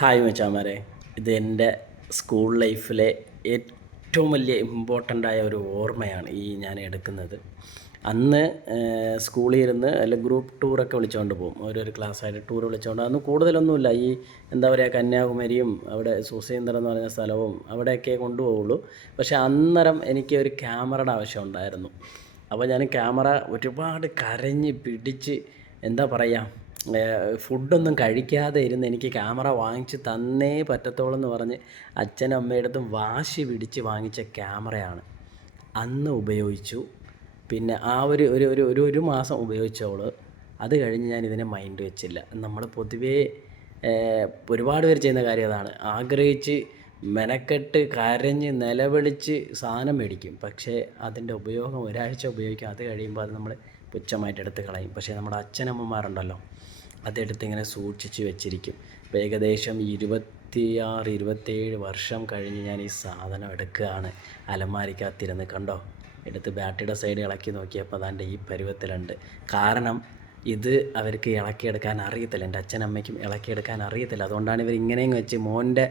Hi മച്ചാമാരെ. ഇത് എന്റെ സ്കൂൾ ലൈഫിലെ ഏറ്റവും വലിയ ഇമ്പോർട്ടന്റ് ആയ ഒരു ഓർമ്മയാണ് ഈ ഞാൻ എടുക്കുന്നത്. അന്ന് സ്കൂളിൽ ഇരുന്ന് അല്ല ഗ്രൂപ്പ് ടൂറൊക്കെ വിളിച്ചുകൊണ്ട് പോകും. ഓരോരോ ക്ലാസ്സായിട്ട് ടൂർ വിളിച്ചുകൊണ്ട് അന്ന് കൂടുതലൊന്നുമില്ല. ഈ എന്താ പറയുക കന്യാകുമാരിയും അവിടെ സുസീന്ദ്രം എന്ന് പറഞ്ഞ സ്ഥലവും അവിടെയൊക്കെ കൊണ്ടുപോകുള്ളൂ പക്ഷേ അന്നേരം എനിക്ക് ഒരു ക്യാമറയുടെ ആവശ്യം ഉണ്ടായിരുന്നു. അപ്പോൾ ഞാൻ ക്യാമറ ഒരുപാട് കരഞ്ഞ് പിടിച്ച് എന്താ പറയുക ഫുഡൊന്നും കഴിക്കാതെ ഇരുന്ന് എനിക്ക് ക്യാമറ വാങ്ങിച്ച് തന്നേ പറ്റത്തുള്ളൂ എന്ന് പറഞ്ഞ് അച്ഛനും അമ്മയുടെ വാശി പിടിച്ച് വാങ്ങിച്ച ക്യാമറയാണ് അന്ന് ഉപയോഗിച്ചു. പിന്നെ ആ ഒരു ഒരു ഒരു ഒരു ഒരു മാസം ഉപയോഗിച്ചോൾ അത് കഴിഞ്ഞ് ഞാൻ ഇതിനെ മൈൻഡ് വെച്ചില്ല. നമ്മൾ പൊതുവേ ഒരുപാട് പേര് ചെയ്യുന്ന കാര്യം അതാണ്. ആഗ്രഹിച്ച് മെനക്കെട്ട് കരഞ്ഞ് നിലവിളിച്ച് സാധനം മേടിക്കും. പക്ഷേ അതിന്റെ ഉപയോഗം ഒരാഴ്ച ഉപയോഗിക്കും. അത് കഴിയുമ്പോൾ അത് നമ്മൾ പുച്ഛമായിട്ട് എടുത്ത് കളയും. പക്ഷേ നമ്മുടെ അച്ഛനമ്മമാരുണ്ടല്ലോ അതെടുത്ത് ഇങ്ങനെ സൂക്ഷിച്ച് വെച്ചിരിക്കും. ഇപ്പം ഏകദേശം ഇരുപത്തിയാറ് ഇരുപത്തേഴ് വർഷം കഴിഞ്ഞ് ഞാൻ ഈ സാധനം എടുക്കുകയാണ് അലമാരിക്കകത്തിരുന്ന്. കണ്ടോ? എടുത്ത് ബാറ്ററിയുടെ സൈഡ് ഇളക്കി നോക്കിയപ്പോൾ അതാണ്ട് ഈ പരുവത്തിലുണ്ട്. കാരണം ഇത് അവർക്ക് ഇളക്കിയെടുക്കാൻ അറിയത്തില്ല. എന്റെ അച്ഛനമ്മയ്ക്കും ഇളക്കിയെടുക്കാൻ അറിയത്തില്ല. അതുകൊണ്ടാണ് ഇവർ ഇങ്ങനെയും വെച്ച് മോന്റെ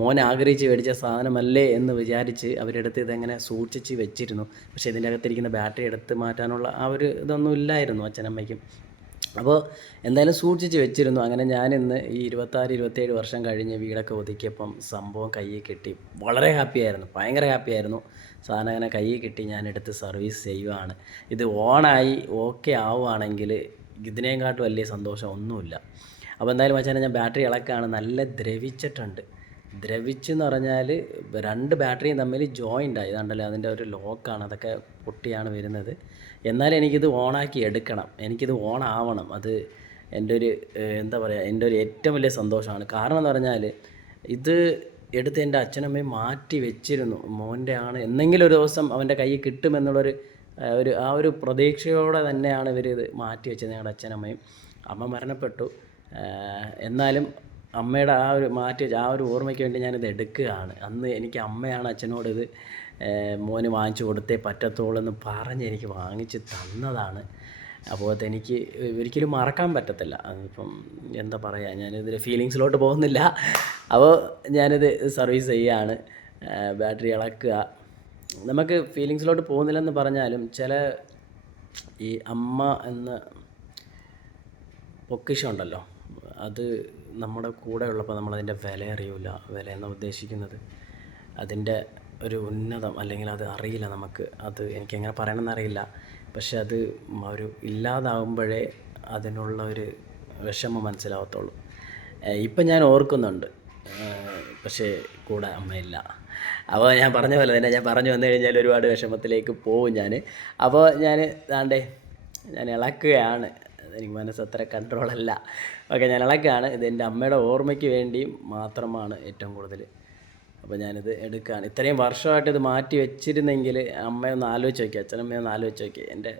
മോൻ ആഗ്രഹിച്ച് മേടിച്ച സാധനമല്ലേ എന്ന് വിചാരിച്ച് അവരെടുത്ത് ഇതെങ്ങനെ സൂക്ഷിച്ച് വെച്ചിരുന്നു. പക്ഷേ ഇതിന്റെ അകത്തിരിക്കുന്ന ബാറ്ററി എടുത്ത് മാറ്റാനുള്ള ആ ഒരു ഇതൊന്നും ഇല്ലായിരുന്നു അച്ഛനമ്മയ്ക്കും അപ്പോൾ എന്തായാലും സൂക്ഷിച്ച് വെച്ചിരുന്നു. അങ്ങനെ ഞാൻ ഇന്ന് ഈ ഇരുപത്താറ് ഇരുപത്തേഴ് വർഷം കഴിഞ്ഞ് വീടൊക്കെ ഒതുക്കിയപ്പം സംഭവം കയ്യിൽ കിട്ടി. വളരെ ഹാപ്പിയായിരുന്നു ഭയങ്കര ഹാപ്പിയായിരുന്നു സാധനം അങ്ങനെ കയ്യിൽ കിട്ടി. ഞാൻ എടുത്ത് സർവീസ് ചെയ്യുവാണ്. ഇത് ഓണായി ഓക്കെ ആവുകയാണെങ്കിൽ ഇതിനേക്കാട്ടും വലിയ സന്തോഷം ഒന്നുമില്ല. അപ്പോൾ എന്തായാലും വെച്ചാൽ ഞാൻ ബാറ്ററി ഇളക്കാണ് നല്ല ദ്രവിച്ചിട്ടുണ്ട്. ദ്രവിച്ചെന്ന് പറഞ്ഞാൽ രണ്ട് ബാറ്ററിയും തമ്മിൽ ജോയിന്റ് ആയി. ഇതാണ്ടല്ലോ അതിന്റെ ഒരു ലോക്കാണ് അതൊക്കെ പൊട്ടിയാണ് വരുന്നത്. എന്നാലും എനിക്കിത് ഓണാക്കി എടുക്കണം. എനിക്കിത് ഓൺ ആവണം അത് എന്റെ ഒരു എന്താ പറയുക എന്റെ ഒരു ഏറ്റവും വലിയ സന്തോഷമാണ്. കാരണം എന്ന് പറഞ്ഞാൽ ഇത് എടുത്ത് എന്റെ അച്ഛനമ്മയും മാറ്റി വെച്ചിരുന്നു. മോന്റെ ആണ്. എന്തെങ്കിലും ഒരു ദിവസം അവന്റെ കയ്യിൽ കിട്ടുമെന്നുള്ളൊരു ഒരു ആ ഒരു പ്രതീക്ഷയോടെ തന്നെയാണ് ഇവർ ഇത് മാറ്റി വെച്ചത് ഞങ്ങളുടെ അച്ഛനമ്മയും. അമ്മ മരണപ്പെട്ടു. എന്നാലും അമ്മയുടെ ആ ഒരു മാറ്റി വെച്ച ആ ഒരു ഓർമ്മയ്ക്ക് വേണ്ടി ഞാനിത് എടുക്കുകയാണ്. അന്ന് എനിക്ക് അമ്മയാണ് അച്ഛനോട് ഇത് മോന് വാങ്ങിച്ചു കൊടുത്തേ പറ്റത്തുള്ളൂ എന്ന് പറഞ്ഞ് എനിക്ക് വാങ്ങിച്ച് തന്നതാണ്. അപ്പോൾ എനിക്ക് ഒരിക്കലും മറക്കാൻ പറ്റത്തില്ല. അതിപ്പം എന്താ പറയുക ഞാനിതിൽ ഫീലിങ്സിലോട്ട് പോകുന്നില്ല. അപ്പോൾ ഞാനിത് സർവീസ് ചെയ്യുകയാണ് ബാറ്ററി ഇളക്കുക നമുക്ക് ഫീലിങ്സിലോട്ട് പോകുന്നില്ലെന്ന് പറഞ്ഞാലും ചില ഈ അമ്മ എന്ന പൊക്കിഷം ഉണ്ടല്ലോ അത് നമ്മുടെ കൂടെ ഉള്ളപ്പോൾ നമ്മളതിന്റെ വില അറിയില്ല വില എന്ന് ഉദ്ദേശിക്കുന്നത്. അതിന്റെ ഒരു ഉന്നതം അല്ലെങ്കിൽ അത് അറിയില്ല നമുക്ക്. അത് എനിക്കെങ്ങനെ പറയണമെന്ന് അറിയില്ല പക്ഷെ അത് ഒരു ഇല്ലാതാവുമ്പോഴേ അതിനുള്ള ഒരു വിഷമം മനസ്സിലാവത്തുള്ളൂ. ഇപ്പം ഞാൻ ഓർക്കുന്നുണ്ട്. പക്ഷേ കൂടെ അമ്മയില്ല. അപ്പോൾ ഞാൻ പറഞ്ഞ പോലെ തന്നെ ഞാൻ പറഞ്ഞു വന്നു കഴിഞ്ഞാൽ ഒരുപാട് വിഷമത്തിലേക്ക് പോവും ഞാൻ. അപ്പോൾ ഞാൻ ദാണ്ടേ ഞാൻ ഇളക്കുകയാണ്. എനിക്ക് മനസ്സ് അത്ര കൺട്രോളല്ല ഓക്കെ ഞാൻ ഇളക്കുകയാണ്. ഇത് എന്റെ അമ്മയുടെ ഓർമ്മയ്ക്ക് വേണ്ടി മാത്രമാണ് ഏറ്റവും കൂടുതൽ. അപ്പോൾ ഞാനിത് എടുക്കുകയാണ്. ഇത്രയും വർഷമായിട്ട് ഇത് മാറ്റി വെച്ചിരുന്നെങ്കിൽ അമ്മയൊന്ന് ആലോചിച്ച് നോക്കി അച്ഛനമ്മയൊന്ന് ആലോചിച്ച് നോക്കി എന്റെ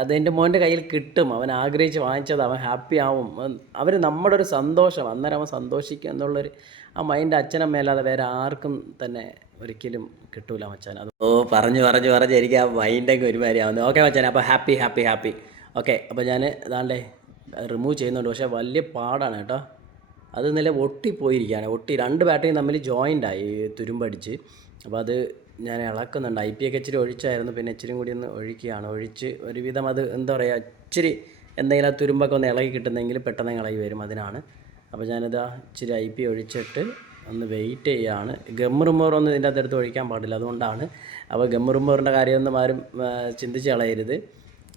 അത് എന്റെ മോന്റെ കയ്യിൽ കിട്ടും. അവൻ ആഗ്രഹിച്ച് വാങ്ങിച്ചത് അവൻ ഹാപ്പി ആവും. അവർ നമ്മുടെ ഒരു സന്തോഷം അന്നേരം അവൻ സന്തോഷിക്കുക എന്നുള്ളൊരു ആ മൈൻഡ് അച്ഛനമ്മയല്ലാതെ വേറെ ആർക്കും തന്നെ ഒരിക്കലും കിട്ടൂല മച്ചാൻ അത് ഓ പറഞ്ഞു പറഞ്ഞു പറഞ്ഞ്. എനിക്ക് ആ മൈൻഡൊക്കെ ഒരുമാതിരി ആവുന്നത് ഓക്കെ മച്ചാൻ അപ്പോൾ ഹാപ്പി ഹാപ്പി ഹാപ്പി ഓക്കെ അപ്പോൾ ഞാൻ ഇതാണ്ടേ റിമൂവ് ചെയ്യുന്നുണ്ട്. പക്ഷേ വലിയ പാടാണ് കേട്ടോ. അത് ഇന്നലെ ഒട്ടിപ്പോയിരിക്കുകയാണ്. ഒട്ടി രണ്ട് ബാറ്ററിയും തമ്മിൽ ജോയിന്റ് ആയി തുരുമ്പടിച്ച്. അപ്പോൾ അത് ഞാൻ ഇളക്കുന്നുണ്ട്. ഐ പി ഒക്കെ ഇച്ചിരി ഒഴിച്ചായിരുന്നു. പിന്നെ ഇച്ചിരി കൂടി ഒന്ന് ഒഴിക്കുകയാണ്. ഒഴിച്ച് ഒരുവിധം അത് എന്താ പറയുക ഇച്ചിരി എന്തെങ്കിലും ആ തുരുമ്പൊക്കെ ഒന്ന് ഇളകി കിട്ടുന്നെങ്കിൽ പെട്ടെന്ന് ഇളകി വരും അതിനാണ്. അപ്പോൾ ഞാനിത് ഇച്ചിരി ഐ പി ഒഴിച്ചിട്ട് ഒന്ന് വെയിറ്റ് ചെയ്യുകയാണ് ഗമ്മറുമോറൊന്നും ഇതിന്റെ അകത്തെടുത്ത് ഒഴിക്കാൻ പാടില്ല. അതുകൊണ്ടാണ്. അപ്പോൾ ഗമ്മറുമോറിന്റെ കാര്യമൊന്നും ആരും ചിന്തിച്ച് കളയരുത്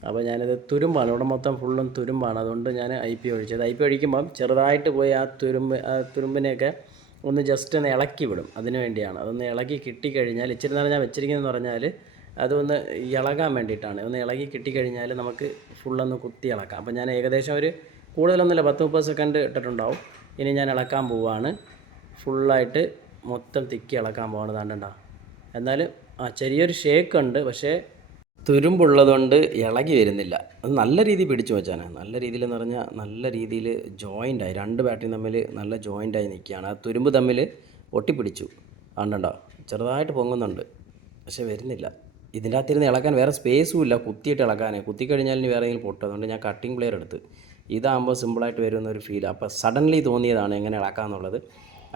അപ്പോൾ ഞാനിത് തുരുമ്പാണ്. ഇവിടെ മൊത്തം ഫുള്ളും തുരുമ്പാണ്. അതുകൊണ്ട് ഞാൻ ഐ പി ഒഴിച്ചത്. ഐ പി ഒഴിക്കുമ്പം ചെറുതായിട്ട് പോയി ആ തുരുമ്പ് ആ തുരുമ്പിനെയൊക്കെ ഒന്ന് ജസ്റ്റ് ഒന്ന് ഇളക്കി വിടും. അതിന് വേണ്ടിയാണ്. അതൊന്ന് ഇളകി കിട്ടിക്കഴിഞ്ഞാൽ ഇച്ചിരി നേരം ഞാൻ വെച്ചിരിക്കുന്നതെന്ന് പറഞ്ഞാൽ അതൊന്ന് ഇളകാൻ വേണ്ടിയിട്ടാണ്. ഒന്ന് ഇളകി കിട്ടിക്കഴിഞ്ഞാൽ നമുക്ക് ഫുള്ളൊന്ന് കുത്തി ഇളക്കാം. അപ്പോൾ ഞാൻ ഏകദേശം ഒരു കൂടുതലൊന്നുമില്ല പത്ത് മുപ്പത് സെക്കൻഡ് ഇട്ടിട്ടുണ്ടാവും. ഇനി ഞാൻ ഇളക്കാൻ പോവാണ്. ഫുള്ളായിട്ട് മൊത്തം തിക്കി ഇളക്കാൻ പോവാണ്. താണ്ടണ്ട എന്നാലും ആ ചെറിയൊരു ഷേക്ക് ഉണ്ട്. പക്ഷേ തുരുമ്പുള്ളതുകൊണ്ട് ഇളകി വരുന്നില്ല. അത് നല്ല രീതിയിൽ പിടിച്ചു വെച്ചാണ്. നല്ല രീതിയിൽ എന്ന് പറഞ്ഞാൽ നല്ല രീതിയിൽ ജോയിന്റ് ആയി രണ്ട് ബാറ്ററി തമ്മിൽ നല്ല ജോയിന്റ് ആയി നിൽക്കുകയാണ്. ആ തുരുമ്പ് തമ്മിൽ ഒട്ടിപ്പിടിച്ചു. ആണ്ടോ ചെറുതായിട്ട് പൊങ്ങുന്നുണ്ട്. പക്ഷെ വരുന്നില്ല. ഇതിന്റെ അകത്തിരുന്ന് ഇളക്കാൻ വേറെ സ്പേസും ഇല്ല. കുത്തിയിട്ട് ഇളക്കാൻ. കുത്തിക്കഴിഞ്ഞാൽ ഇനി വേറെ ഏതെങ്കിലും പൊട്ടും. അതുകൊണ്ട് ഞാൻ കട്ടിംഗ് പ്ലെയർ എടുത്ത്. ഇതാകുമ്പോൾ സിമ്പിളായിട്ട് വരുന്നൊരു ഫീൽ അപ്പോൾ സഡൻലി തോന്നിയതാണ് എങ്ങനെ ഇളക്കാമെന്നുള്ളത്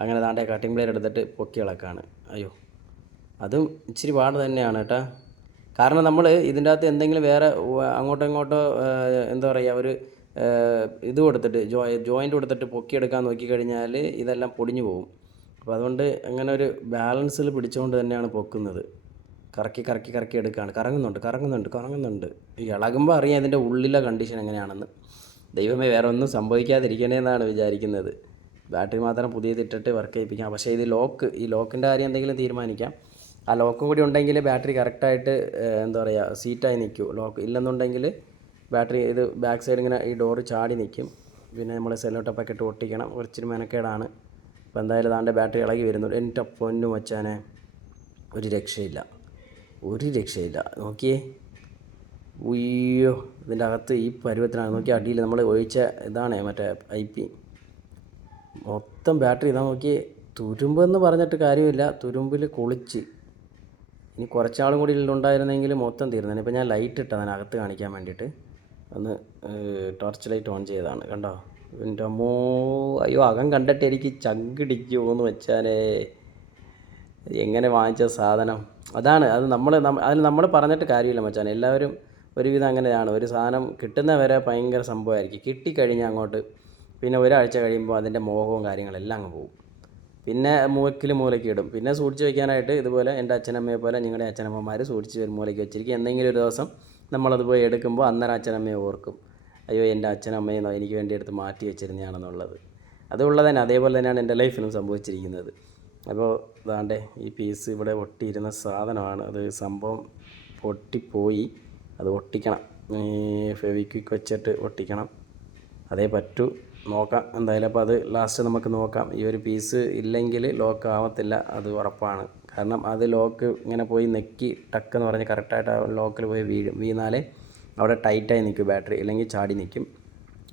അങ്ങനെ താണ്ടെ കട്ടിംഗ് പ്ലെയർ എടുത്തിട്ട് പൊക്കി ഇളക്കാണ്. അയ്യോ. അതും ഇച്ചിരി പാട് തന്നെയാണ് കേട്ടോ. കാരണം നമ്മൾ ഇതിന്റെ അകത്ത് എന്തെങ്കിലും വേറെ അങ്ങോട്ടോ ഇങ്ങോട്ടോ എന്താ പറയുക ഒരു ഇത് കൊടുത്തിട്ട് ജോ ജോയിന്റ് കൊടുത്തിട്ട് പൊക്കിയെടുക്കാൻ നോക്കിക്കഴിഞ്ഞാൽ ഇതെല്ലാം പൊടിഞ്ഞു പോകും. അപ്പോൾ അതുകൊണ്ട് അങ്ങനെ ഒരു ബാലൻസിൽ പിടിച്ചുകൊണ്ട് തന്നെയാണ് പൊക്കുന്നത്. കറക്കി കറക്കി കറക്കി എടുക്കുകയാണ് കറങ്ങുന്നുണ്ട് കറങ്ങുന്നുണ്ട് കറങ്ങുന്നുണ്ട്. ഇളകുമ്പോൾ അറിയാം ഇതിന്റെ ഉള്ളിലെ കണ്ടീഷൻ എങ്ങനെയാണെന്ന്. ദൈവമേ വേറെ ഒന്നും സംഭവിക്കാതിരിക്കണേ എന്നാണ് വിചാരിക്കുന്നത്. ബാറ്ററി മാത്രം പുതിയത് ഇട്ടിട്ട് വർക്ക് ചെയ്യിപ്പിക്കാം. പക്ഷേ ഇത് ലോക്ക് ഈ ലോക്കിന്റെ കാര്യം എന്തെങ്കിലും തീരുമാനിക്കാം. ആ ലോക്ക് കൂടി ഉണ്ടെങ്കിൽ ബാറ്ററി കറക്റ്റായിട്ട് എന്താ പറയുക സീറ്റായി നിൽക്കും. ലോക്ക് ഇല്ലെന്നുണ്ടെങ്കിൽ ബാറ്ററി ഇത് ബാക്ക് സൈഡ് ഇങ്ങനെ ഈ ഡോറ് ചാടി നിൽക്കും. പിന്നെ നമ്മൾ സെല്ലോ ടപ്പൊക്കെ ഇട്ട് ഒട്ടിക്കണം. കുറച്ചൊരു മെനക്കേടാണ്. അപ്പോൾ എന്തായാലും അതാണ്ട് ബാറ്ററി ഇളകി വരുന്നുണ്ട്. എന്റെ പൊന്നു വച്ചാനെ ഒരു രക്ഷയില്ല. ഒരു രക്ഷയില്ല. നോക്കിയേ. ഉയ്യോ. ഇതിന്റെ അകത്ത് ഈ പരുവത്തിനാണ് നോക്കി അടിയിൽ നമ്മൾ ഒഴിച്ച ഇതാണ് മറ്റേ ഐ പി. മൊത്തം ബാറ്ററി ഇതാ നോക്കി തുരുമ്പെന്ന് പറഞ്ഞിട്ട് കാര്യമില്ല. തുരുമ്പിൽ കുളിച്ച്. ഇനി കുറച്ചാളും കൂടി ഉണ്ടായിരുന്നെങ്കിൽ മൊത്തം തീർന്നേനെ ഇപ്പോൾ ഞാൻ ലൈറ്റ് ഇട്ട അതിനകത്ത് കാണിക്കാൻ വേണ്ടിയിട്ട്. ഒന്ന് ടോർച്ച് ലൈറ്റ് ഓൺ ചെയ്തതാണ് കണ്ടോ? എന്റെ അമ്മോ അയ്യോ അകം കണ്ടിട്ട് എനിക്ക് ചങ്കിടിക്കുമോന്ന് വെച്ചാലേ. എങ്ങനെ വാങ്ങിച്ച സാധനം? അതാണ് അത് നമ്മൾ അതിൽ നമ്മൾ പറഞ്ഞിട്ട് കാര്യമില്ല മച്ചാൻ എല്ലാവരും ഒരുവിധം അങ്ങനെയാണ്. ഒരു സാധനം കിട്ടുന്നവരെ ഭയങ്കര സംഭവമായിരിക്കും. കിട്ടിക്കഴിഞ്ഞാൽ അങ്ങോട്ട് പിന്നെ ഒരാഴ്ച കഴിയുമ്പോൾ അതിന്റെ മോഹവും കാര്യങ്ങളെല്ലാം അങ്ങ് പോകും. പിന്നെ മൂക്കിൽ മൂലയ്ക്ക് ഇടും. പിന്നെ സൂക്ഷിച്ച് വയ്ക്കാനായിട്ട് ഇതുപോലെ എന്റെ അച്ഛനമ്മയെ പോലെ നിങ്ങളുടെ അച്ഛനമ്മമാർ സൂക്ഷിച്ച് വരും മൂലയ്ക്ക് വെച്ചിരിക്കും. എന്തെങ്കിലും ഒരു ദിവസം നമ്മളത് പോയി എടുക്കുമ്പോൾ അന്നേരം അച്ഛനമ്മയെ ഓർക്കും. അയ്യോ എന്റെ അച്ഛനമ്മയെന്നോ എനിക്ക് വേണ്ടി എടുത്ത് മാറ്റി വെച്ചിരുന്നതാണെന്നുള്ളത് അതുള്ളത് തന്നെ അതേപോലെ തന്നെയാണ് എന്റെ ലൈഫിലും സംഭവിച്ചിരിക്കുന്നത്. അപ്പോൾ ഇതാണ്ടേ ഈ പീസ് ഇവിടെ ഒട്ടിയിരുന്ന സാധനമാണ്. അത് സംഭവം ഒട്ടിപ്പോയി അത് ഒട്ടിക്കണം. ഈ ഫെവിക്വിക്ക് വെച്ചിട്ട് ഒട്ടിക്കണം. അതേ പറ്റൂ. നോക്കാം. എന്തായാലും അപ്പോൾ അത് ലാസ്റ്റ് നമുക്ക് നോക്കാം. ഈ ഒരു പീസ് ഇല്ലെങ്കിൽ ലോക്ക് ആവത്തില്ല അത് ഉറപ്പാണ്. കാരണം അത് ലോക്ക് ഇങ്ങനെ പോയി നെക്കി ടക്ക് എന്ന് പറഞ്ഞ് കറക്റ്റായിട്ട് ആ ലോക്കിൽ പോയി വീഴും. വീണാലേ അവിടെ ടൈറ്റായി നിൽക്കും ബാറ്ററി ഇല്ലെങ്കിൽ ചാടി നിൽക്കും.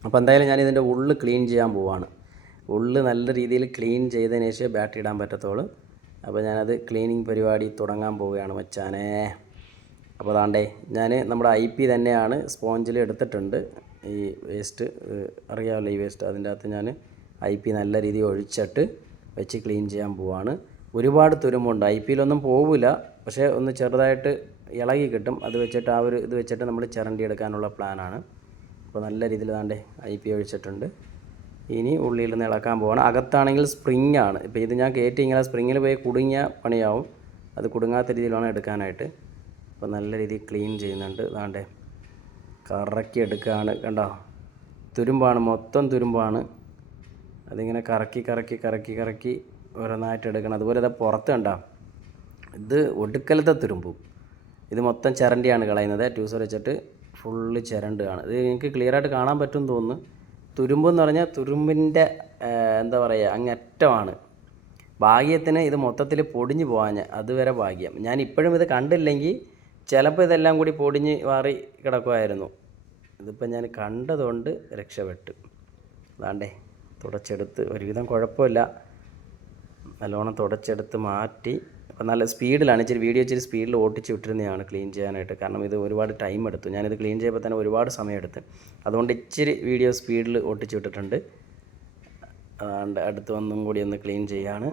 അപ്പോൾ എന്തായാലും ഞാൻ ഇതിന്റെ ഉള്ളിൽ ക്ലീൻ ചെയ്യാൻ പോവാണ്. ഉള്ളിൽ നല്ല രീതിയിൽ ക്ലീൻ ചെയ്തതിന് ശേഷം ബാറ്ററി ഇടാൻ പറ്റത്തുള്ളൂ. അപ്പോൾ ഞാനത് ക്ലീനിങ് പരിപാടി തുടങ്ങാൻ പോവുകയാണ് മച്ചാനേ. അപ്പോൾ അതാണ്ടേ ഞാൻ നമ്മുടെ ഐ പി തന്നെയാണ് സ്പോഞ്ചിൽ എടുത്തിട്ടുണ്ട്. ഈ വേസ്റ്റ് അറിയാമല്ലോ ഈ വേസ്റ്റ് അതിന്റെ അകത്ത് ഞാൻ ഐ പി നല്ല രീതിയിൽ ഒഴിച്ചിട്ട് വെച്ച് ക്ലീൻ ചെയ്യാൻ പോവാണ്. ഒരുപാട് തുരുമ്പുണ്ട്. ഐ പിയിലൊന്നും പോവില്ല പക്ഷേ ഒന്ന് ചെറുതായിട്ട് ഇളകി കിട്ടും. അത് വെച്ചിട്ട് ആ ഒരു ഇത് വെച്ചിട്ട് നമ്മൾ ചിരണ്ടി എടുക്കാനുള്ള പ്ലാനാണ് അപ്പോൾ നല്ല രീതിയിൽ താണ്ടേ ഐ പി ഒഴിച്ചിട്ടുണ്ട്. ഇനി ഉള്ളിയിൽ നിന്ന് ഇളക്കാൻ പോവാണ്. അകത്താണെങ്കിൽ സ്പ്രിംഗ് ആണ്. ഇപ്പോൾ ഇത് ഞാൻ കയറ്റി ഇങ്ങനെ സ്പ്രിങ്ങിൽ പോയി കുടുങ്ങിയ പണിയാവും. അത് കുടുങ്ങാത്ത രീതിയിൽ വേണം എടുക്കാനായിട്ട്. അപ്പോൾ നല്ല രീതിയിൽ ക്ലീൻ ചെയ്യുന്നുണ്ട്. ദാണ്ടേ കറക്കി എടുക്കുകയാണ്. കണ്ടോ? തുരുമ്പാണ്. മൊത്തം തുരുമ്പാണ്. അതിങ്ങനെ കറക്കി കറക്കി കറക്കി കറക്കി ഓരോന്നായിട്ട് എടുക്കണം. അതുപോലെ ഇത് പുറത്ത് കണ്ടോ? ഇത് ഒടുക്കലത്തെ തുരുമ്പും. ഇത് മൊത്തം ചിരണ്ടിയാണ് കളയുന്നത്. ട്യൂസർ വെച്ചിട്ട് ഫുള്ള് ചിരണ്ടുകയാണ് ഇത് നിങ്ങൾക്ക് ക്ലിയറായിട്ട് കാണാൻ പറ്റും തോന്നുന്നു. തുരുമ്പ് എന്ന് പറഞ്ഞാൽ തുരുമ്പിന്റെ എന്താ പറയുക അങ്ങറ്റമാണ് ഭാഗ്യത്തിന് ഇത് മൊത്തത്തിൽ പൊടിഞ്ഞു പോകാൻ അതുവരെ ഭാഗ്യം. ഞാൻ ഇപ്പോഴും ഇത് കണ്ടില്ലെങ്കിൽ ചിലപ്പോൾ ഇതെല്ലാം കൂടി പൊടിഞ്ഞ് മാറി കിടക്കുമായിരുന്നു. ഇതിപ്പോൾ ഞാൻ കണ്ടതുകൊണ്ട് രക്ഷപ്പെട്ടു. അതാണ്ടേ തുടച്ചെടുത്ത് ഒരുവിധം കുഴപ്പമില്ല. നല്ലോണം തുടച്ചെടുത്ത് മാറ്റി. അപ്പോൾ നല്ല സ്പീഡിലാണ്. ഇച്ചിരി വീഡിയോ ഇച്ചിരി സ്പീഡിൽ ഓട്ടിച്ച് വിട്ടിരുന്നതാണ് ക്ലീൻ ചെയ്യാനായിട്ട്. കാരണം ഇത് ഒരുപാട് ടൈം എടുത്തു. ഞാനിത് ക്ലീൻ ചെയ്യുമ്പോൾ തന്നെ ഒരുപാട് സമയം എടുത്ത് അതുകൊണ്ട് ഇച്ചിരി വീഡിയോ സ്പീഡിൽ ഓട്ടിച്ച് വിട്ടിട്ടുണ്ട്. അതുകൊണ്ട് അടുത്ത് വന്നും കൂടി ഒന്ന് ക്ലീൻ ചെയ്യാണ്.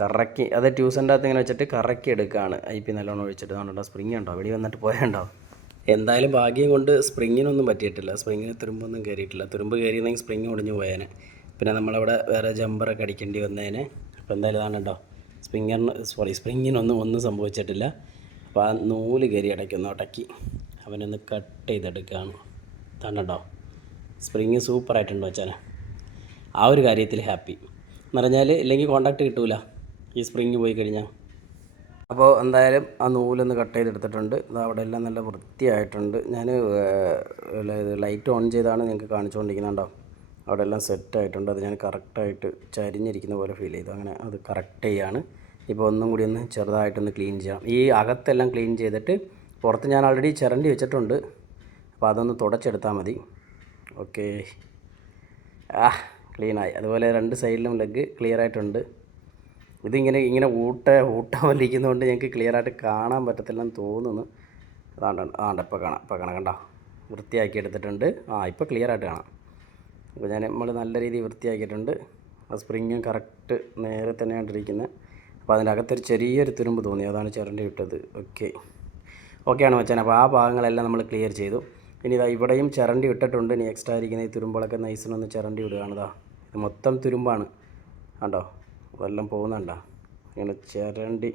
കറക്കി അത് ട്യൂസന്റെ അകത്ത് ഇങ്ങനെ വെച്ചിട്ട് കറക്കി എടുക്കുകയാണ് ഐ പി നല്ലോണം ഒഴിച്ചിട്ട്. അതുകൊണ്ടോ സ്പ്രിങ് ഉണ്ടോ വെടി വന്നിട്ട് പോയുണ്ടോ? എന്തായാലും ഭാഗ്യം കൊണ്ട് സ്പ്രിങ്ങിനൊന്നും പറ്റിയിട്ടില്ല. സ്പ്രിങ്ങിന് തുരുമ്പൊന്നും കയറിയിട്ടില്ല തുരുമ്പ് കയറിയെന്നെങ്കിൽ സ്പ്രിങ് ഒടിഞ്ഞു പോയേനെ. പിന്നെ നമ്മളവിടെ വേറെ ജമ്പറൊക്കെ അടിക്കേണ്ടി വന്നേനെ. അപ്പോൾ എന്തായാലും ഇതാണ് കേട്ടോ സ്പ്രിങ്ങറിന് സോറി സ്പ്രിങ്ങിനൊന്നും ഒന്നും സംഭവിച്ചിട്ടില്ല. അപ്പോൾ ആ നൂൽ കയറി അടയ്ക്കുന്നു. അടക്കി അവനൊന്ന് കട്ട് ചെയ്തെടുക്കുകയാണ് ഇതാണുണ്ടോ സ്പ്രിങ് സൂപ്പറായിട്ടുണ്ട് വെച്ചാൽ ആ ഒരു കാര്യത്തിൽ ഹാപ്പി. എന്ന് പറഞ്ഞാൽ ഇല്ലെങ്കിൽ കോണ്ടാക്ട് കിട്ടൂല. ഈ സ്പ്രിങ് പോയി കഴിഞ്ഞാൽ അപ്പോൾ എന്തായാലും ആ നൂലൊന്ന് കട്ട് ചെയ്തെടുത്തിട്ടുണ്ട്. ഇത് അവിടെ എല്ലാം നല്ല വൃത്തിയായിട്ടുണ്ട്. ഞാൻ ലൈറ്റ് ഓൺ ചെയ്താണ് നിങ്ങൾക്ക് കാണിച്ചുകൊണ്ടിരിക്കുന്നുണ്ടോ? അവിടെ എല്ലാം സെറ്റ് ആയിട്ടുണ്ട് അത് ഞാൻ കറക്റ്റായിട്ട് ചരിഞ്ഞിരിക്കുന്ന പോലെ ഫീൽ ചെയ്തു. അങ്ങനെ അത് കറക്റ്റ് ചെയ്യാണ്. ഇപ്പോൾ ഒന്നും കൂടി ഒന്ന് ചെറുതായിട്ടൊന്ന് ക്ലീൻ ചെയ്യാം. ഈ അകത്തെല്ലാം ക്ലീൻ ചെയ്തിട്ട് പുറത്ത് ഞാൻ ഓൾറെഡി ചിരണ്ടി വെച്ചിട്ടുണ്ട്. അപ്പോൾ അതൊന്ന് തുടച്ചെടുത്താൽ മതി. ഓക്കേ. ആ ക്ലീനായി. അതുപോലെ രണ്ട് സൈഡിലും ലെഗ് ക്ലിയർ ആയിട്ടുണ്ട്. ഇതിങ്ങനെ ഇങ്ങനെ ഊട്ട ഊട്ടാൻ വലിക്കുന്നതുകൊണ്ട് ഞങ്ങൾക്ക് ക്ലിയർ ആയിട്ട് കാണാൻ പറ്റത്തില്ലെന്ന് തോന്നുന്നു. അതാണ്ട് ആണ്ട് ഇപ്പോൾ കാണാം ഇപ്പോൾ കാണാം കണ്ടോ? വൃത്തിയാക്കി എടുത്തിട്ടുണ്ട്. ആ ഇപ്പോൾ ക്ലിയർ ആയിട്ട് കാണാം. അപ്പോൾ ഞാൻ നമ്മൾ നല്ല രീതിയിൽ വൃത്തിയാക്കിയിട്ടുണ്ട്. ആ സ്പ്രിങ്ങും കറക്റ്റ് നേരെ തന്നെയാണ് ഇരിക്കുന്നത് അപ്പോൾ അതിന്റെ അകത്തൊരു ചെറിയൊരു തുരുമ്പ് തോന്നി. അതാണ് ചിരണ്ടി വിട്ടത് ഓക്കെ. ഓക്കെയാണ് മച്ചാൻ അപ്പോൾ ആ ഭാഗങ്ങളെല്ലാം നമ്മൾ ക്ലിയർ ചെയ്തു. ഇനി ഇതാ ഇവിടെയും ചിരണ്ടി വിട്ടിട്ടുണ്ട് ഇനി എക്സ്ട്രാ ഇരിക്കുന്ന ഈ തുരുമ്പുകളൊക്കെ നൈസിനൊന്ന് ചിരണ്ടി വിടുകയാണ് ഇതാ ഇത് മൊത്തം തുരുമ്പാണ്. കണ്ടോ? വെള്ളം പോകുന്നുണ്ടോ? ഇങ്ങനെ ചിരണ്ടി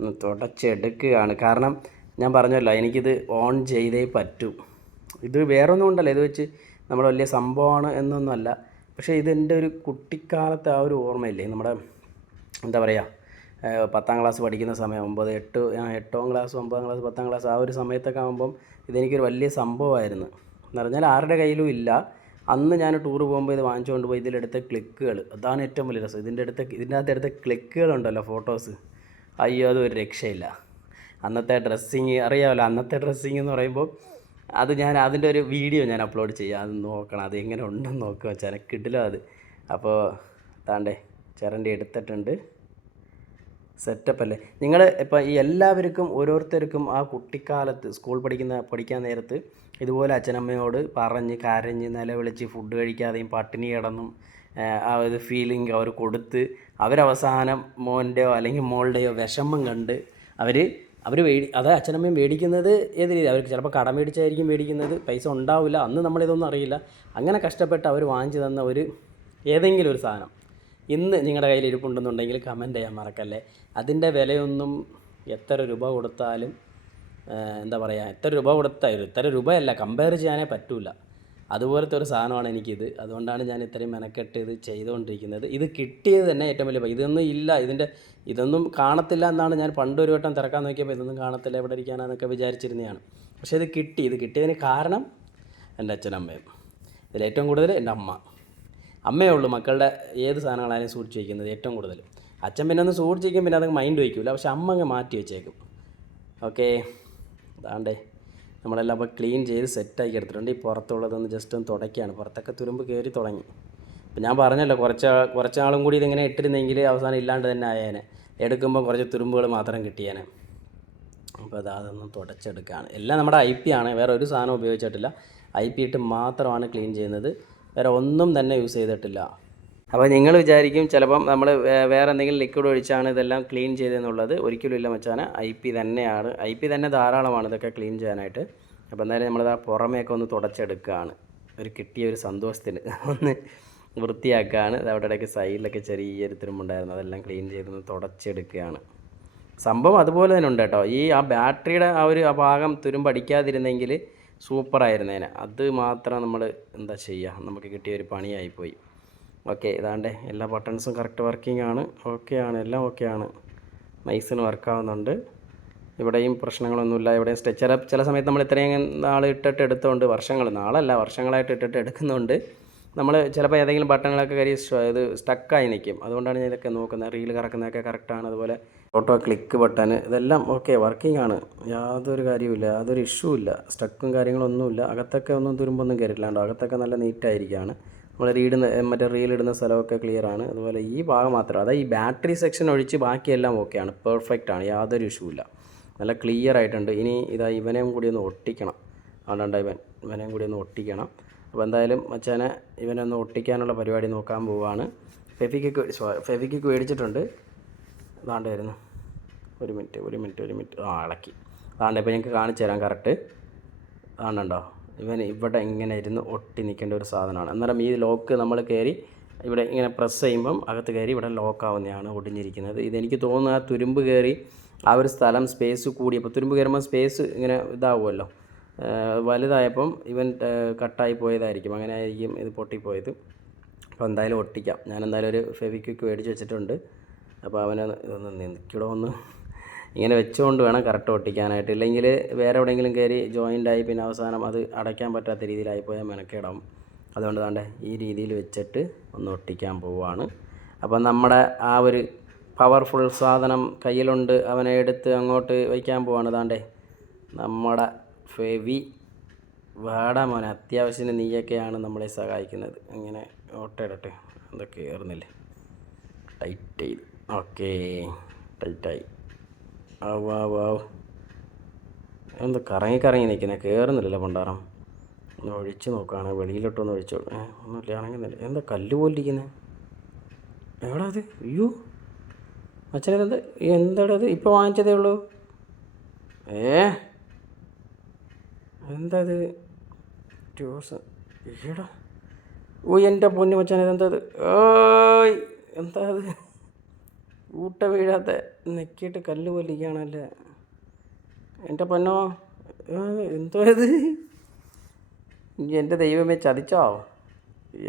ഒന്ന് തുടച്ചെടുക്കുകയാണ്. കാരണം ഞാൻ പറഞ്ഞല്ലോ എനിക്കിത് ഓൺ ചെയ്തേ പറ്റൂ. ഇത് വേറെ ഒന്നും ഉണ്ടല്ലോ ഇത് വെച്ച് നമ്മൾ വലിയ സംഭവമാണ് എന്നൊന്നുമല്ല. പക്ഷേ ഇതെന്റെ ഒരു കുട്ടിക്കാലത്തെ ആ ഒരു ഓർമ്മയില്ലേ? നമ്മുടെ എന്താ പറയുക പത്താം ക്ലാസ് പഠിക്കുന്ന സമയം ഒമ്പത് എട്ട് എട്ടാം ക്ലാസ് ഒമ്പതാം ക്ലാസ് പത്താം ക്ലാസ് ആ ഒരു സമയത്തൊക്കെ ആകുമ്പം ഇതെനിക്കൊരു വലിയ സംഭവമായിരുന്നു. എന്ന് പറഞ്ഞാൽ ആരുടെ കയ്യിലും ഇല്ല. അന്ന് ഞാൻ ടൂർ പോകുമ്പോൾ ഇത് വാങ്ങിച്ചുകൊണ്ട് പോയി ഇതിലെടുത്ത ക്ലിക്കുകൾ അതാണ് ഏറ്റവും വലിയ രസം. ഇതിന്റെ അടുത്ത ഇതിന്റെ അകത്ത് എടുത്ത ക്ലിക്കുകളുണ്ടല്ലോ ഫോട്ടോസ് അയ്യോ അതൊരു രക്ഷയില്ല. അന്നത്തെ ഡ്രസ്സിങ് അറിയാമല്ലോ അന്നത്തെ ഡ്രസ്സിങ് എന്ന് പറയുമ്പോൾ അത് ഞാൻ അതിന്റെ ഒരു വീഡിയോ ഞാൻ അപ്ലോഡ് ചെയ്യാം. അത് നോക്കണം അത് എങ്ങനെ ഉണ്ടെന്ന് നോക്കുക വെച്ചാൽ അത്. അപ്പോൾ താണ്ടേ ചിരണ്ടി എടുത്തിട്ടുണ്ട്. സെറ്റപ്പ് അല്ലേ? നിങ്ങൾ ഇപ്പം ഈ എല്ലാവർക്കും ഓരോരുത്തർക്കും ആ കുട്ടിക്കാലത്ത് സ്കൂൾ പഠിക്കുന്ന പഠിക്കാൻ നേരത്ത് ഇതുപോലെ അച്ഛനമ്മയോട് പറഞ്ഞ് കരഞ്ഞ് നിലവിളിച്ച് ഫുഡ് കഴിക്കാതെയും പട്ടിണി കിടന്നും ആ ഒരു ഫീലിംഗ് അവർ കൊടുത്ത് അവരവസാനം മോന്റെയോ അല്ലെങ്കിൽ മോളുടെയോ വിഷമം കണ്ട് അവർ അവർ മേടി അത് അച്ഛനമ്മയും മേടിക്കുന്നത് ഏത് രീതി അവർക്ക് ചിലപ്പോൾ കട മേടിച്ചായിരിക്കും മേടിക്കുന്നത് പൈസ ഉണ്ടാവില്ല അന്ന് നമ്മളിതൊന്നും അറിയില്ല. അങ്ങനെ കഷ്ടപ്പെട്ട് അവർ വാങ്ങിച്ചു തന്ന ഒരു ഏതെങ്കിലും ഒരു സാധനം. ഇന്ന് നിങ്ങളുടെ കയ്യിൽ ഇരിപ്പുണ്ടെന്നുണ്ടെങ്കിൽ കമന്റ് ചെയ്യാൻ മറക്കല്ലേ? അതിന്റെ വിലയൊന്നും എത്ര രൂപ കൊടുത്താലും എന്താ പറയുക എത്ര രൂപ കൊടുത്താലും ഇത്ര രൂപയല്ല കമ്പയർ ചെയ്യാനേ പറ്റൂല. അതുപോലത്തെ ഒരു സാധനമാണ് എനിക്കിത്. അതുകൊണ്ടാണ് ഞാൻ ഇത്രയും മെനക്കെട്ട് ഇത് ചെയ്തുകൊണ്ടിരിക്കുന്നത്. ഇത് കിട്ടിയത് തന്നെ ഏറ്റവും വലിയ. ഇതൊന്നും ഇല്ല. ഇതിന്റെ ഇതൊന്നും കാണത്തില്ല എന്നാണ് ഞാൻ പണ്ടൊരു വട്ടം തിരക്കാൻ നോക്കിയപ്പോൾ ഇതൊന്നും കാണത്തില്ല എവിടെ ഇരിക്കാനാന്നൊക്കെ വിചാരിച്ചിരുന്നതാണ്. പക്ഷേ ഇത് കിട്ടി. ഇത് കിട്ടിയതിന് കാരണം എന്റെ അച്ഛനമ്മയും. ഇതിൽ ഏറ്റവും കൂടുതൽ എന്റെ അമ്മ. അമ്മയേ ഉള്ളൂ മക്കളുടെ ഏത് സാധനങ്ങളായാലും സൂക്ഷിച്ച് വയ്ക്കുന്നത് ഏറ്റവും കൂടുതൽ. അച്ഛൻ പിന്നെ ഒന്ന് സൂക്ഷിച്ച് വയ്ക്കും പിന്നെ അതങ്ങ് മൈൻഡ് വയ്ക്കില്ല പക്ഷെ അമ്മ അങ്ങ് മാറ്റി വെച്ചേക്കും. ഓക്കെ അതാണ്ടേ. നമ്മളെല്ലാം അപ്പോൾ ക്ലീൻ ചെയ്ത് സെറ്റാക്കി എടുത്തിട്ടുണ്ട്. ഈ പുറത്തുള്ളതൊന്ന് ജസ്റ്റ് ഒന്ന് തുടയ്ക്കുകയാണ്. പുറത്തൊക്കെ തുരുമ്പ് കയറി തുടങ്ങി. ഇപ്പം ഞാൻ പറഞ്ഞല്ലോ കുറച്ച് കുറച്ച് നാളും കൂടി ഇതിങ്ങനെ ഇട്ടിരുന്നെങ്കിൽ അവസാനം ഇല്ലാണ്ട് തന്നെ ആയേനെ. എടുക്കുമ്പോൾ കുറച്ച് തുരുമ്പുകൾ മാത്രം കിട്ടിയേനെ. അപ്പോൾ അത് അതൊന്നും തുടച്ചെടുക്കുകയാണ് എല്ലാം നമ്മുടെ ഐ പി ആണ്. വേറെ ഒരു സാധനം ഉപയോഗിച്ചിട്ടില്ല. ഐ പി ഇട്ട് മാത്രമാണ് ക്ലീൻ ചെയ്യുന്നത്. വേറെ ഒന്നും തന്നെ യൂസ് ചെയ്തിട്ടില്ല. അപ്പോൾ നിങ്ങൾ വിചാരിക്കും ചിലപ്പം നമ്മൾ വേറെ എന്തെങ്കിലും ലിക്വിഡ് ഒഴിച്ചാണ് ഇതെല്ലാം ക്ലീൻ ചെയ്തതെന്നുള്ളത്. ഒരിക്കലും ഇല്ല മച്ചാണ് ഐ പി തന്നെയാണ്. ഐ പി തന്നെ ധാരാളമാണ് ഇതൊക്കെ ക്ലീൻ ചെയ്യാനായിട്ട്. അപ്പോൾ എന്തായാലും നമ്മളത് ആ പുറമേയൊക്കെ ഒന്ന് തുടച്ചെടുക്കുകയാണ് ഒരു കിട്ടിയ ഒരു സന്തോഷത്തിന്. ഒന്ന് വൃത്തിയാക്കുകയാണ് അവിടെ ഇടയ്ക്ക് സൈഡിലൊക്കെ ചെറിയൊരു തിരുമ്പുണ്ടായിരുന്നു അതെല്ലാം ക്ലീൻ ചെയ്തൊന്ന് തുടച്ചെടുക്കുകയാണ്. സംഭവം അതുപോലെ തന്നെ ഉണ്ട് കേട്ടോ. ഈ ആ ബാറ്ററിയുടെ ആ ഒരു ആ ഭാഗം തുരുമ്പടിക്കാതിരുന്നെങ്കിൽ സൂപ്പറായിരുന്നേനെ. അത് മാത്രം നമ്മൾ എന്താ ചെയ്യുക നമുക്ക് കിട്ടിയ ഒരു പണിയായിപ്പോയി. ഓക്കെ ഇതാണ്ടേ എല്ലാ ബട്ടൺസും കറക്റ്റ് വർക്കിംഗ് ആണ് ഓക്കെ ആണ് എല്ലാം ഓക്കെ ആണ്. നൈസിന് വർക്കാവുന്നുണ്ട്. ഇവിടെയും പ്രശ്നങ്ങളൊന്നുമില്ല. ഇവിടെയും സ്ട്രെച്ചർ ചില സമയത്ത് നമ്മൾ ഇത്രയും നാൾ ഇട്ടിട്ട് എടുത്തുകൊണ്ട് വർഷങ്ങൾ നാളല്ല വർഷങ്ങളായിട്ട് ഇട്ടിട്ട് എടുക്കുന്നുണ്ട്. നമ്മൾ ചിലപ്പോൾ ഏതെങ്കിലും ബട്ടണുകളൊക്കെ കരി ഇത് സ്റ്റക്കായി നിൽക്കും അതുകൊണ്ടാണ് ഞാൻ ഇതൊക്കെ നോക്കുന്നത്. റീൽ കറക്കുന്നതൊക്കെ കറക്റ്റാണ്. അതുപോലെ ഓട്ടോ ക്ലിക്ക് ബട്ടൺ ഇതെല്ലാം ഓക്കെ വർക്കിംഗ് ആണ്. യാതൊരു കാര്യമില്ല യാതൊരു ഇഷ്യൂ ഇല്ല. സ്റ്റക്കും കാര്യങ്ങളൊന്നുമില്ല. അകത്തൊക്കെ ഒന്നും തുരുമ്പൊന്നും കയറില്ലാണ്ടോ? അകത്തൊക്കെ നല്ല നീറ്റായിരിക്കുകയാണ് നമ്മൾ റീഡിന് മറ്റേ ഇടുന്ന സ്ഥലമൊക്കെ ക്ലിയർ ആണ്. അതുപോലെ ഈ ഭാഗം മാത്രം അതായത് ഈ ബാറ്ററി സെക്ഷൻ ഒഴിച്ച് ബാക്കിയെല്ലാം ഓക്കെയാണ് പെർഫെക്റ്റ് ആണ് യാതൊരു ഇഷ്യൂ ഇല്ല. നല്ല ക്ലിയർ ആയിട്ടുണ്ട്. ഇനി ഇതാ ഇവനെയും കൂടി ഒന്ന് ഒട്ടിക്കണം. അതുകൊണ്ടാണ് ഇവൻ ഇവനെയും കൂടി ഒന്ന് ഒട്ടിക്കണം. അപ്പോൾ എന്തായാലും മച്ചാനെ ഇവനെ ഒന്ന് ഒട്ടിക്കാനുള്ള പരിപാടി നോക്കാൻ പോവുകയാണ് ഫെഫിക്കൊക്കെ ഫെഫിക്കൊക്കെ മേടിച്ചിട്ടുണ്ട് അതാണ്ട് വരുന്നു ഒരു മിനിറ്റ് ഒരു മിനിറ്റ് ഒരു മിനിറ്റ്. ആ ഇളക്കി. അതാണ്ട് ഇപ്പോൾ ഞങ്ങൾക്ക് കാണിച്ചു തരാം കറക്റ്റ്. അതാണ്ടുണ്ടോ ഇവൻ ഇവിടെ ഇങ്ങനെ ഇരുന്ന് ഒട്ടി നിൽക്കേണ്ട ഒരു സാധനമാണ്. അന്നേരം ഈ ലോക്ക് നമ്മൾ കയറി ഇവിടെ ഇങ്ങനെ പ്രസ് ചെയ്യുമ്പം അകത്ത് കയറി ഇവിടെ ലോക്കാവുന്നതാണ് ഒടിഞ്ഞിരിക്കുന്നത്. ഇതെനിക്ക് തോന്നുന്നു ആ തുരുമ്പ് കയറി ആ ഒരു സ്ഥലം സ്പേസ് കൂടിയപ്പോൾ തുരുമ്പ് കയറുമ്പോൾ സ്പേസ് ഇങ്ങനെ ഇതാവുമല്ലോ. വലുതായപ്പം ഇവൻ കട്ടായി പോയതായിരിക്കും. അങ്ങനെ ആയിരിക്കും ഇത് പൊട്ടിപ്പോയത്. അപ്പോൾ എന്തായാലും ഒട്ടിക്കാം. ഞാൻ എന്തായാലും ഒരു ഫെവിക്വിക്ക് മേടിച്ച് വെച്ചിട്ടുണ്ട്. അപ്പോൾ അവനെ ഒന്ന് നിൽക്കടോ ഒന്ന് ഇങ്ങനെ വെച്ചുകൊണ്ട് വേണം കറക്റ്റ് ഒട്ടിക്കാനായിട്ട്. ഇല്ലെങ്കിൽ വേറെ എവിടെയെങ്കിലും കയറി ജോയിന്റ് ആയി പിന്നെ അവസാനം അത് അടയ്ക്കാൻ പറ്റാത്ത രീതിയിലായി പോയാൽ മെനക്കേടാവും അതുകൊണ്ട് താണ്ടെ ഈ രീതിയിൽ വെച്ചിട്ട് ഒന്ന് ഒട്ടിക്കാൻ പോവുകയാണ് അപ്പം നമ്മുടെ ആ ഒരു പവർഫുൾ സാധനം കയ്യിലുണ്ട്. അവനെ എടുത്ത് അങ്ങോട്ട് വയ്ക്കാൻ പോവാണ് താണ്ടേ നമ്മുടെ ഫെവി വാടാ മോനെ. അത്യാവശ്യത്തിന് നീയൊക്കെയാണ് നമ്മളെ സഹായിക്കുന്നത്. ഇങ്ങനെ ഓട്ടയിടട്ടെ. എന്തൊക്കെ കയറുന്നില്ലേ ടൈറ്റ് ചെയ്ത്. ഓക്കേ. ടൈറ്റായി ആവ് ആവ് ആവ് എന്ത് കറങ്ങി കറങ്ങി നിൽക്കുന്നത് കയറുന്നില്ലല്ലോ പണ്ടാറം ഒന്ന് ഒഴിച്ച് നോക്കുകയാണ് വെളിയിലോട്ടൊന്ന് ഒഴിച്ചു ഒന്നുമില്ല ആണെങ്കിൽ എന്താ കല്ല് പോലിരിക്കുന്നത് എവിടാ അത് അയ്യോ. അച്ഛനെന്ത് എന്താടാ ഇത്? ഇപ്പോൾ വാങ്ങിച്ചതേ ഉള്ളൂ? ഏ? എന്താ ഇത്? ട്യൂസ് ഈടാ ഓ എന്റെ പൊന്നു മച്ചാൻ എന്താ ഇത്? ഓയ് എന്താ അത് ഊട്ട വീഴാതെ നെക്കിയിട്ട് കല്ല് പൊലിക്കുകയാണല്ലേ എന്റെ പൊന്നോ എന്തോ ഇത്? എന്റെ ദൈവമേ ചതിച്ചോ?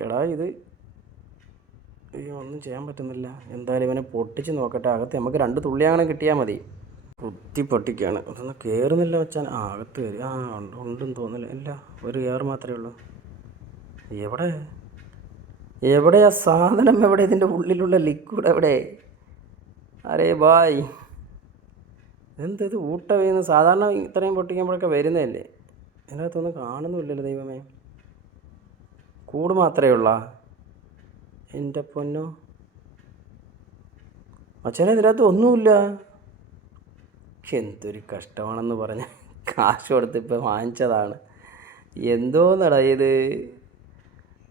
എടാ ഇത്. അയ്യോ ഒന്നും ചെയ്യാൻ പറ്റുന്നില്ല. എന്തായാലും ഇവനെ പൊട്ടിച്ച് നോക്കട്ടെ. അകത്ത് നമുക്ക് രണ്ട് തുള്ളിയാണ് കിട്ടിയാൽ മതി. കുത്തി പൊട്ടിക്കുകയാണ് അതൊന്നും കയറുന്നില്ല വെച്ചാൽ ആ അകത്ത് കയറി ആ ഉണ്ട് ഉണ്ടെന്ന് തോന്നില്ല ഇല്ല ഒരു കയർ മാത്രമേ ഉള്ളൂ. എവിടെ? എവിടെയാ സാധനം? എവിടെ? ഇതിന്റെ ഉള്ളിലുള്ള ലിക്വിഡ് എവിടെ? അരേ ബായ്. എന്ത് ഇത് ഊട്ട വീഴുന്നു സാധാരണ ഇത്രയും പൊട്ടിക്കുമ്പോഴൊക്കെ വരുന്നതല്ലേ? എന്നകത്തൊന്നും കാണുന്നുമില്ലല്ലോ ദൈവമേ. കൂട് മാത്രമേ ഉള്ള. എന്റെ പൊന്നോ. അച്ഛനെ ഇതിനകത്ത് ഒന്നുമില്ല. എന്തൊരു കഷ്ടമാണെന്ന് പറഞ്ഞ് കാശ് കൊടുത്ത് ഇപ്പോൾ വാങ്ങിച്ചതാണ്. എന്തോന്നടാ ഇത്?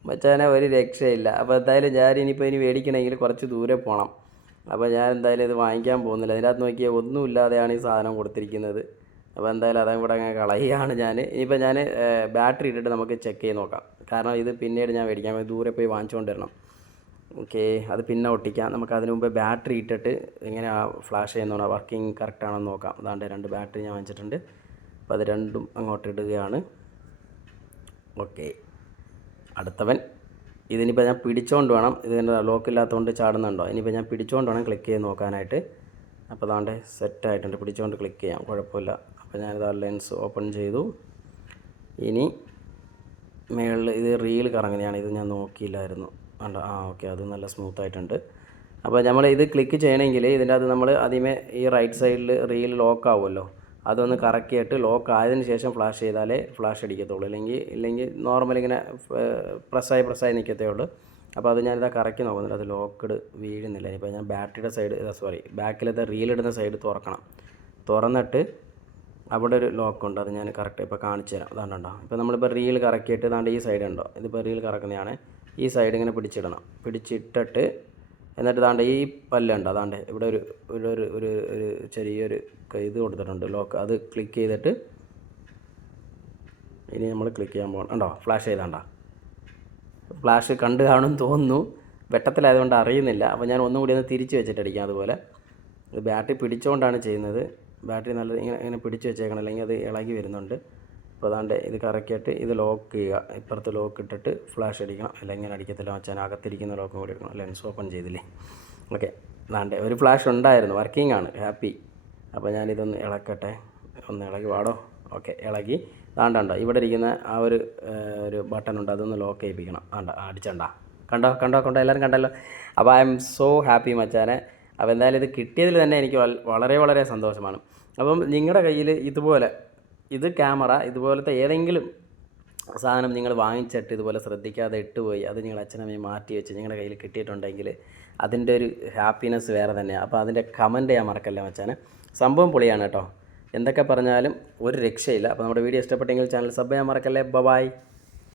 മച്ചാനെ ഒരു രക്ഷയില്ല. അപ്പോൾ എന്തായാലും ഞാൻ ഇനിയിപ്പോൾ ഇനി മേടിക്കണമെങ്കിൽ കുറച്ച് ദൂരെ പോകണം അപ്പോൾ ഞാൻ എന്തായാലും ഇത് വാങ്ങിക്കാൻ പോകുന്നില്ല. അതിനകത്ത് നോക്കിയാൽ ഒന്നുമില്ലാതെയാണ് ഈ സാധനം കൊടുത്തിരിക്കുന്നത്. അപ്പോൾ എന്തായാലും അതും കൂടെ അങ്ങനെ കളയുകയാണ് ഞാൻ. ഇനിയിപ്പോൾ ഞാൻ ബാറ്ററി ഇട്ടിട്ട് നമുക്ക് ചെക്ക് ചെയ്ത് നോക്കാം. കാരണം ഇത് പിന്നീട് ഞാൻ മേടിക്കാം. ദൂരെ പോയി വാങ്ങിച്ചുകൊണ്ട് വരണം ഓക്കെ അത് പിന്നെ ഒട്ടിക്കാം. നമുക്ക് അതിന് മുമ്പ് ബാറ്ററി ഇട്ടിട്ട് എങ്ങനെയാണ് ഫ്ലാഷ് ചെയ്യുന്നതാണ് വർക്കിംഗ് കറക്റ്റ് ആണെന്ന് നോക്കാം. അതാണ്ട് രണ്ട് ബാറ്ററി ഞാൻ വാങ്ങിച്ചിട്ടുണ്ട്. അപ്പോൾ അത് രണ്ടും അങ്ങോട്ട് ഇടുകയാണ്. ഓക്കെ അടുത്തവൻ. ഇതിനിപ്പോൾ ഞാൻ പിടിച്ചുകൊണ്ട് വേണം. ഇതിന്റെ ലോക്കില്ലാത്തതുകൊണ്ട് ചാടുന്നുണ്ടോ? ഇനിയിപ്പോൾ ഞാൻ പിടിച്ചുകൊണ്ട് വേണം ക്ലിക്ക് ചെയ്ത് നോക്കാനായിട്ട്. അപ്പോൾ അതാണ്ട് സെറ്റായിട്ടുണ്ട് പിടിച്ചുകൊണ്ട് ക്ലിക്ക് ചെയ്യാം. കുഴപ്പമില്ല. അപ്പോൾ ഞാനിത് ആ ലെൻസ് ഓപ്പൺ ചെയ്തു. ഇനി മേളിൽ ഇത് റീൽ കറങ്ങുന്നതാണ്. ഇത് ഞാൻ നോക്കിയില്ലായിരുന്നു. കണ്ട? ആ ഓക്കെ അത് നല്ല സ്മൂത്ത് ആയിട്ടുണ്ട്. അപ്പോൾ നമ്മൾ ഇത് ക്ലിക്ക് ചെയ്യണമെങ്കിൽ ഇതിന്റെ അത് നമ്മൾ ആദ്യമേ ഈ റൈറ്റ് സൈഡിൽ റീൽ ലോക്ക് ആവുമല്ലോ. അതൊന്ന് കറക്കിയിട്ട് ലോക്ക് ആയതിനു ശേഷം ഫ്ലാഷ് ചെയ്താലേ ഫ്ലാഷ് അടിക്കത്തുള്ളൂ. ഇല്ലെങ്കിൽ ഇല്ലെങ്കിൽ നോർമൽ ഇങ്ങനെ പ്രസ്സായി പ്രസ്സായി നിൽക്കത്തേ ഉള്ളൂ. അപ്പോൾ അത് ഞാനിതാ കറക്കി നോക്കുന്നില്ല. അത് ലോക്കഡ് വീഴുന്നില്ല. ഇപ്പോൾ ഞാൻ ബാറ്ററിയുടെ സൈഡ് സോറി ബാക്കിലത്തെ റീലിടുന്ന സൈഡ് തുറക്കണം. തുറന്നിട്ട് അവിടെ ഒരു ലോക്ക് ഉണ്ട്. അത് ഞാൻ കറക്റ്റ് ഇപ്പോൾ കാണിച്ചു തരാം. അതാണ് അതാണ്ടോ ഇപ്പോൾ നമ്മളിപ്പോൾ റീൽ കറക്കിയിട്ട് ഇതാണ്ട് ഈ സൈഡ് ഉണ്ടോ ഇതിപ്പോൾ റീൽ കറക്കുന്നതാണ്. ഈ സൈഡ് ഇങ്ങനെ പിടിച്ചിടണം. പിടിച്ചിട്ടിട്ട് എന്നിട്ട് ദാണ്ട് ഈ പല്ലുണ്ട് അതാണ്ട് ഇവിടെ ഒരു ഒരു ഒരു ഒരു ഒരു ചെറിയൊരു ഇത് കൊടുത്തിട്ടുണ്ട്. ലോക്ക്. അത് ക്ലിക്ക് ചെയ്തിട്ട് ഇനി നമ്മൾ ക്ലിക്ക് ചെയ്യാൻ പോകണം ഉണ്ടോ ഫ്ലാഷ് ചെയ്താണ്ട ഫ്ലാഷ് കണ്ട് കാണും തോന്നുന്നു. വെട്ടത്തിലായതുകൊണ്ട് അറിയുന്നില്ല. അപ്പോൾ ഞാൻ ഒന്നും കൂടി ഒന്ന് തിരിച്ച് വെച്ചിട്ട് അടിക്കാം അതുപോലെ. ഇത് ബാറ്ററി പിടിച്ചുകൊണ്ടാണ് ചെയ്യുന്നത്. ബാറ്ററി നല്ല ഇങ്ങനെ ഇങ്ങനെ പിടിച്ച് വെച്ചേക്കണം അല്ലെങ്കിൽ അത് ഇളകി വരുന്നുണ്ട്. അപ്പോൾ അതാണ്ട് ഇത് കറക്കിയിട്ട് ഇത് ലോക്ക് ചെയ്യുക. ഇപ്പുറത്ത് ലോക്ക് ഇട്ടിട്ട് ഫ്ലാഷ് അടിക്കണം. അല്ലെങ്കിൽ ഇങ്ങനെ അടിക്കത്തില്ല വെച്ചാൽ അകത്തിരിക്കുന്ന ലോക്കും കൂടി എടുക്കണം. ലെൻസ് ഓപ്പൺ ചെയ്തില്ലേ? ഓക്കെ അതാണ്ട് ഒരു ഫ്ലാഷ് ഉണ്ടായിരുന്നു. വർക്കിംഗ് ആണ്. ഹാപ്പി അപ്പോൾ ഞാനിതൊന്ന് ഇളക്കട്ടെ. ഒന്ന് ഇളകി വാടോ. ഓക്കെ ഇളകി. താണ്ടണ്ട ഇവിടെ ഇരിക്കുന്ന ആ ഒരു ഒരു ബട്ടൺ ഉണ്ട്. അതൊന്ന് ലോക്ക് ചെയ്യിപ്പിക്കണം. ആണ്ട അടിച്ചണ്ട. കണ്ടോ? കണ്ടോ? കണ്ടോ? എല്ലാവരും കണ്ടല്ലോ? അപ്പോൾ ഐ എം സോ ഹാപ്പി മച്ചാനെ. അപ്പോൾ എന്തായാലും ഇത് കിട്ടിയതിൽ തന്നെ എനിക്ക് വളരെ വളരെ സന്തോഷമാണ്. അപ്പം നിങ്ങളുടെ കയ്യിൽ ഇതുപോലെ ഇത് ക്യാമറ ഇതുപോലത്തെ ഏതെങ്കിലും സാധനം നിങ്ങൾ വാങ്ങിച്ചിട്ട് ഇതുപോലെ ശ്രദ്ധിക്കാതെ ഇട്ടുപോയി അത് നിങ്ങൾ അച്ഛനമ്മയെ മാറ്റി വെച്ച് നിങ്ങളുടെ കയ്യിൽ കിട്ടിയിട്ടുണ്ടെങ്കിൽ അതിന്റെ ഒരു ഹാപ്പിനെസ് വേറെ തന്നെയാണ് അപ്പോൾ അതിന്റെ കമന്റ് ചെയ്യാൻ മറക്കല്ലേ മച്ചാനെ? സംഭവം പൊളിയാണ് കേട്ടോ. എന്തൊക്കെ പറഞ്ഞാലും ഒരു രക്ഷയില്ല. അപ്പോൾ നമ്മുടെ വീഡിയോ ഇഷ്ടപ്പെട്ടെങ്കിൽ ചാനൽ സബ് ചെയ്യാൻ മറക്കല്ലേ. ബൈ